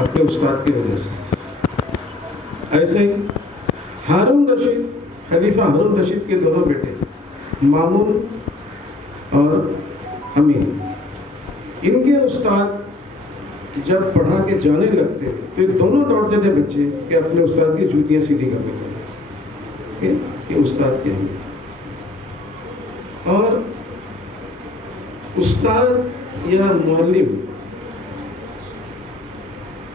اپنے استاد کی وجہ سے. ایسے ہی ہارون رشید، خلیفہ ہارون رشید کے دونوں بیٹے مامون اور امین، ان کے استاد جب پڑھا کے جانے لگتے تو یہ دونوں دوڑتے تھے بچے کہ اپنے استاد کی جوتیاں سیدھی کر کے یہ استاد کے ہیں. اور استاد یا معلم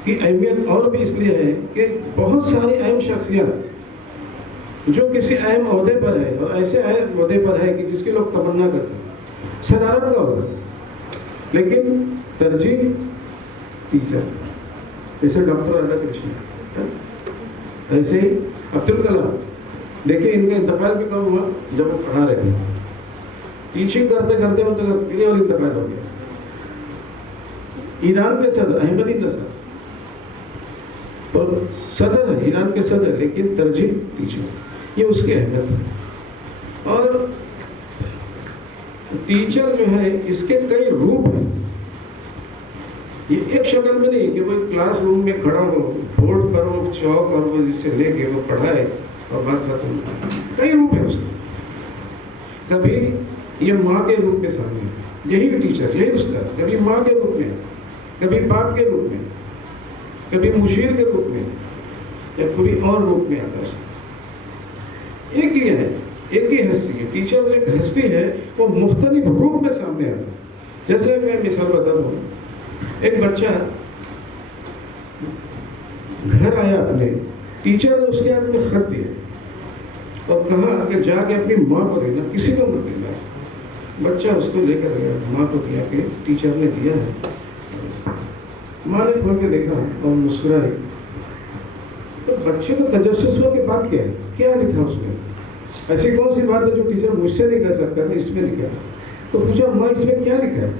کی اہمیت اور بھی اس لیے ہے کہ بہت ساری اہم شخصیات جو کسی اہم عہدے پر ہے اور ایسے اہم عہدے پر ہے کہ جس کی لوگ تمنا کرتے ہیں، صدارت کا عہدہ، لیکن ترجیح ٹیچر، جیسے ڈاکٹر رادا کرشن، ایسے ہی عبد الکلام. دیکھیں ان کا انتقال بھی کب ہوا؟ جب وہ پڑھا رہے تھے، ٹیچنگ کرتے کرتے ان کا گرے اور انتقال ہو گیا. ایران کے صدر احمدی نژاد اور صدر ہے، ایران کے صدر، لیکن ترجیح ٹیچر، یہ اس کی اہمیت ہے. اور ٹیچر جو ہے اس کے کئی روپ ہیں. یہ ایک شکل میں نہیں کہ وہ کلاس روم میں کھڑا ہو، بورڈ پر وہ چوک اور وہ جس سے لے کے وہ پڑھائے اور بات ختم. کئی روپ ہیں اس کے. کبھی یہ ماں کے روپ میں سامنے، یہی ٹیچر، یہی استاد، کبھی ماں کے روپ میں، کبھی باپ کے روپ میں، کبھی مشیر کے روپ میں، یا کوئی اور روپ میں آتا ہے. ایک ہی ہے، ایک ہی ہستی ہے. ٹیچر ایک ہستی ہے، وہ مختلف روپ میں سامنے آتا ہے. جیسے میں مثال بتا دوں، ایک بچہ گھر آیا اپنے، ٹیچر نے اس کے ہاتھ میں خط دیا اور کہا کہ جا کے اپنی ماں کو دینا، کسی کو مت دینا. بچہ اس کو لے کر گیا، ماں کو دیا کہ ٹیچر نے دیا ہے. ماں نے کھول کے دیکھا اور مسکرائی. تو بچے کو تجسس ہوا کہ بات کیا ہے، کیا لکھا اس میں، ایسی کون سی بات ہے جو ٹیچر مجھ سے نہیں کہہ سکتا، اس میں لکھا. تو پوچھا ماں اس میں کیا لکھا ہے؟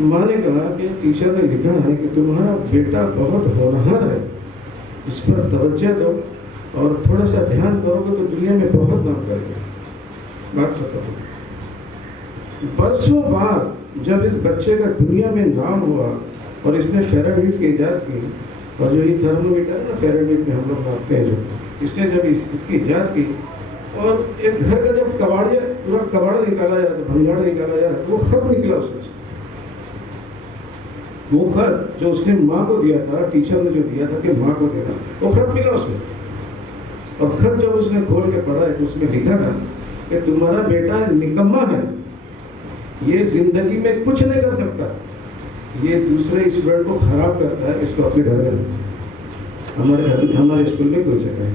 ماں نے کہا کہ ٹیچر نے لکھا ہے کہ تمہارا بیٹا بہت ہونہار ہے، اس پر توجہ دو اور تھوڑا سا دھیان کرو گے تو دنیا میں بہت نام کرے گا. بات ختم. برسوں بعد جب اس بچے کا دنیا میں نام ہوا اور اس نے فیراڈیٹ کی ایجاد کی، اور جو یہ تھرمو میٹر ہے نا فیراڈیٹ میں ہم لوگ مانتے ہیں، جو اس نے جب اس کی ایجاد کی اور ایک گھر کا جب کباڑ نکالا جاتا، بھنگاڑ نکالا جاتا، وہ خط نکلا اس میں. وہ خط جو اس نے ماں کو دیا تھا، ٹیچر نے جو دیا تھا کہ ماں کو دینا، وہ خط ملا اس میں سے. اور خط جب اس نے کھول کے پڑھا ہے تو اس میں لکھا تھا کہ تمہارا بیٹا نکما ہے، یہ زندگی میں کچھ نہیں کر سکتا، یہ دوسرے اسٹوڈنٹ کو خراب کرتا ہے، اس کو اپنے گھر میں ہمارے اسکول میں کوئی جگہ ہے.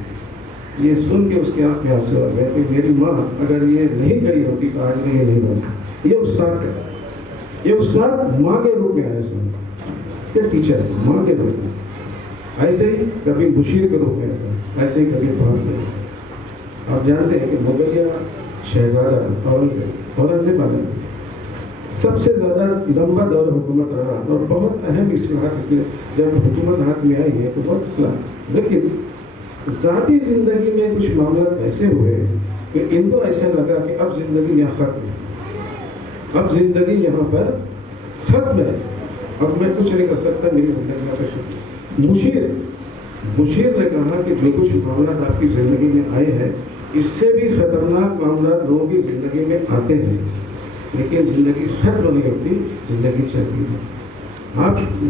یہ سن کے اس کے آنکھ میں آنسو آ گئے کہ میری ماں اگر یہ نہیں کری ہوتی تو آج میں یہ نہیں بنتا. یہ استاد ہے، یہ استاد ماں کے روپ میں آیا سن، یہ ٹیچر ہے ماں کے روپ میں. ایسے ہی کبھی مشیر کے روپ میں آتا ہے، ایسے ہی کبھی باپ کے. آپ جانتے ہیں کہ مغلیہ شہزادہ اورنگزیب عالم سب سے زیادہ لمبا دور حکومت رہا اور بہت اہم اصلاحات اس نے جب حکومت ہاتھ میں آئی ہے تو بہت اصلاح. لیکن ذاتی زندگی میں کچھ معاملات ایسے ہوئے کہ ان کو ایسا لگا کہ اب زندگی یہاں ختم ہے، اب زندگی یہاں پر ختم ہے، اب میں کچھ نہیں کر سکتا، میری زندگی کا شکریہ. مشیر نے کہا کہ جو کچھ معاملات آپ کی زندگی میں آئے ہیں اس سے بھی خطرناک معاملات لوگوں کی زندگی میں آتے ہیں، لیکن زندگی ختم نہیں ہوتی، زندگی چلتی ہے. آپ